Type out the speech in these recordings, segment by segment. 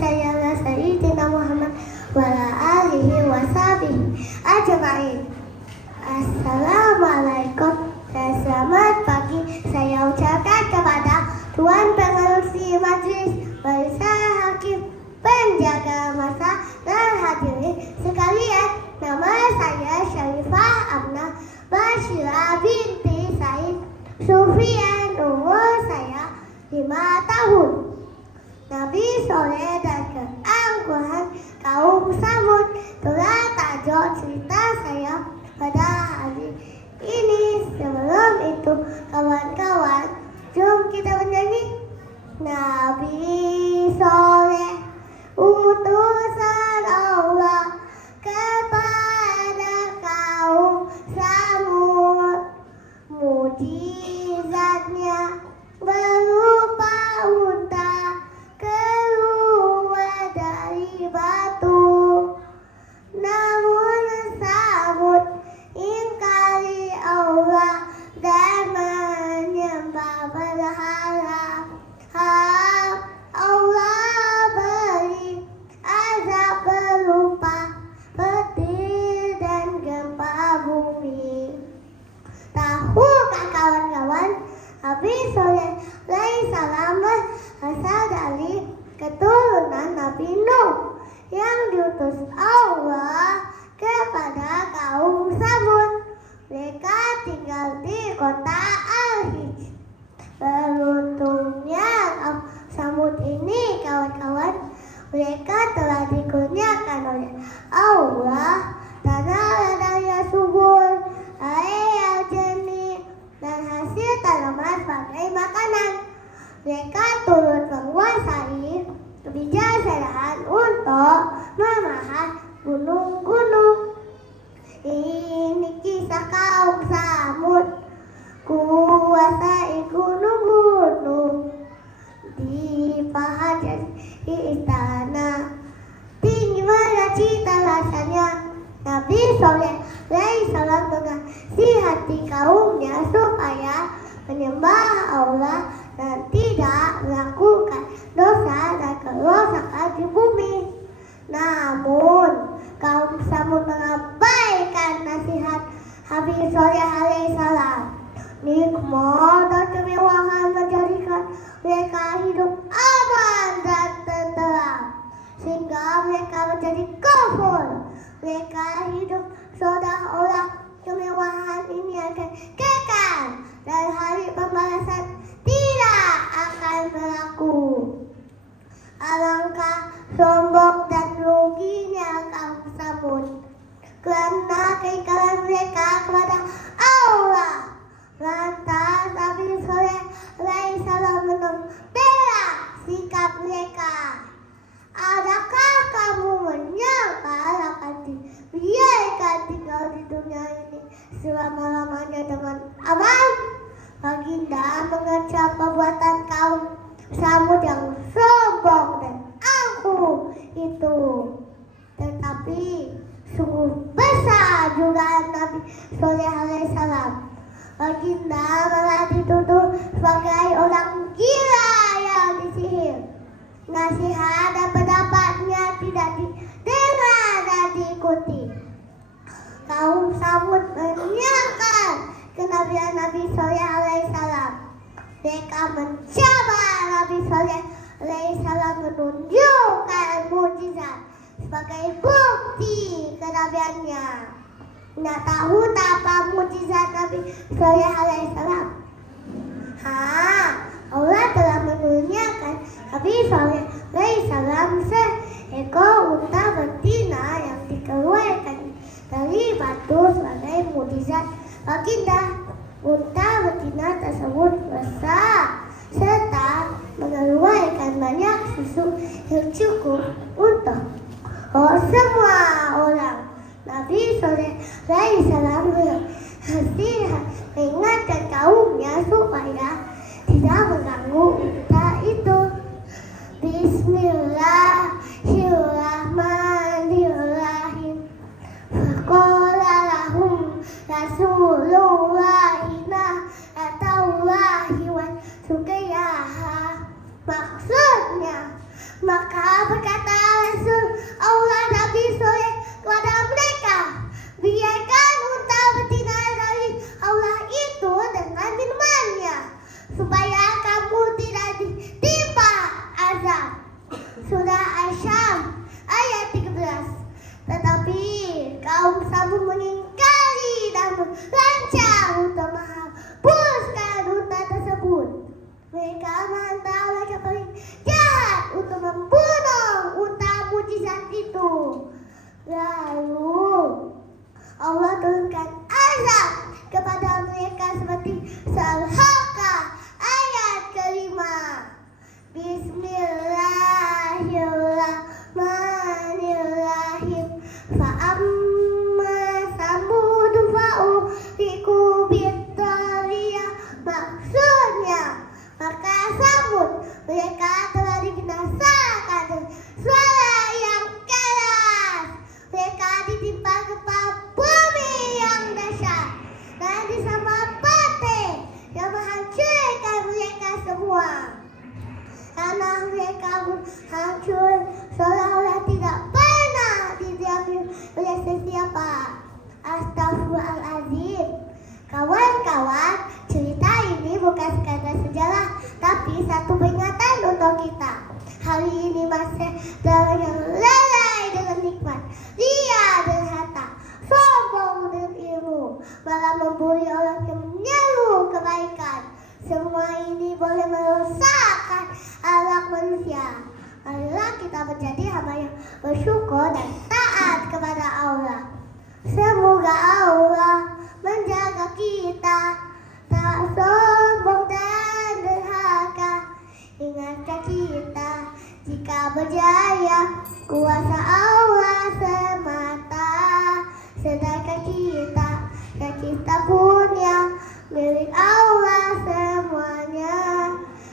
sholli ala sayyidina Muhammad wa ala alihi wa sahbihi ajma'in. Assalamualaikum dan selamat pagi saya ucapkan kepada Tuan Pengerusi Majelis, Barisan Hakim, penjaga masa dan hadirin sekalian. Nama saya Syarifah Amnah Bashira binti Said Sufian, umur saya 5 tahun. Nabi Soleh dan keangkuhan kaum Samud telah tajuk cerita saya pada hari ini. Sebelum itu kawan-kawan, jom kita bernyanyi. Nabi Soleh utusan Allah kepada kaum Samud, mujizatnya berupa unta keluar dari batu. Namun Samud ingkari Allah dan menyembah berhala. Allah beri azab berupa petir dan gempa bumi. Tahukah kawan-kawan, Nabi Soleh alaihissalam berasal dari keturunan Nabi Nuh yang diutus Allah kepada kaum Samud. Mereka tinggal di kota Al-Hijr. Beruntungnya kaum Samud ini kawan-kawan, mereka telah dikurniakan oleh Allah tanah yang subur, air yang jernih, dan hasil tanaman sebagai makanan. Mereka turut menguasai kebijaksanaan untuk memahat gunung-gunung. Ini kisah kaum Samud, kuasai gunung-gunung, dipahat di istana, tinggi mana cita rasanya. Nabi Soleh alaihissalam menasihati kaumnya supaya menyembah Allah dan tidak melakukan dosa dan kerusakan di bumi. Namun kaum Samud mengabaikan nasihat Nabi Soleh alaihissalam. Nikmat dan kemewahan menjadikan mereka hidup aman dan tenteram, sehingga mereka menjadi kafir. Mereka hidup seolah-olah kemewahan ini akan kekal dan hari pembalasan tidak akan berlaku. Alangkah sombong dan ruginya kaum Samud karena keingkaran mereka kepada Allah. Lantas Nabi Soleh alaihissalam membela sikap mereka. Adakah kamu menyangka akan dibiarkan tinggal di dunia ini selama-lamanya dengan aman? Baginda mengecap perbuatan kaum Samud yang sombong dan angkuh itu. Tetapi sungguh besar jugaan Nabi Soleh alaihissalam. Baginda malah dituduh sebagai orang gila yang disihir. Nasihat dan pendapatnya tidak didengar dan diikuti. Kaum Samud menyiapkan kenabian Nabi Soleh alaihissalam. Mereka mencabar Nabi Soleh alaihissalam menunjukkan mukjizat sebagai bukti kenabiannya. Nak tahu tak apa mukjizat Nabi Soleh alaihissalam? Allah telah menurunkan Nabi Soleh alaihissalam seekor unta betina yang dikeluarkan dari batu sebagai mukjizat baginda. Unta betina tersebut besar serta mengeluarkan banyak susu yang cukup untuk semua orang. Nabi Soleh alaihissalam berhasil mengingatkan kaumnya supaya tidak mengganggu unta itu. Bismillahirrahmanirrahim. Faqala lahum Rasulullah ataullahi wa suqiyaha. Maksudnya, maka berkata Asyam ayat 13. Tetapi kaum Samud mengingkari dan merancang untuk menghapuskan unta tersebut. Mereka menghantar mereka paling jahat untuk membunuh unta mujizat itu. Lalu Allah turunkan azab kepada mereka seperti Al-Haqqah ayat kelima. Bismillahirrahmanirrahim. Fa'amma Samud fa'uhriku bit-thariyah. Maksudnya, maka Samud mereka telah dibinasakan dengan suara yang keras. Mereka ditimpa gempa bumi yang dahsyat dan disambar petir yang menghancurkan mereka semua. Tanah mereka pun hancur seolah-olah tidak pernah didiami oleh sesiapa. Astaghfirullahaladzim. Kawan-kawan, cerita ini bukan sekadar sejarah, tapi satu peringatan untuk kita. Hari ini masih dalam yang lalai dengan nikmat, ria dan harta, sombong dengan ilmu, malah membuli orang yang menyeru kebaikan. Semua ini boleh merusakkan akhlak manusia. Marilah kita menjadi hamba yang bersyukur dan taat kepada Allah. Semoga Allah menjaga kita tak sombong dan derhaka. Ingatkan kita jika berjaya kuasa Allah semata. Sedangkan kita yang kita punya milik Allah semuanya.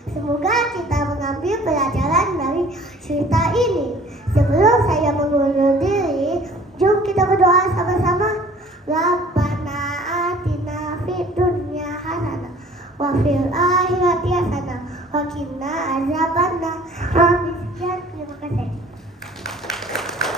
Semoga kita mengambil pelajaran dari cerita ini. Sebelum saya mengundur diri, jom kita berdoa sama-sama. Rabbana atina fid dunya hasanah wa fil akhirati hasanah wa qina azabannar.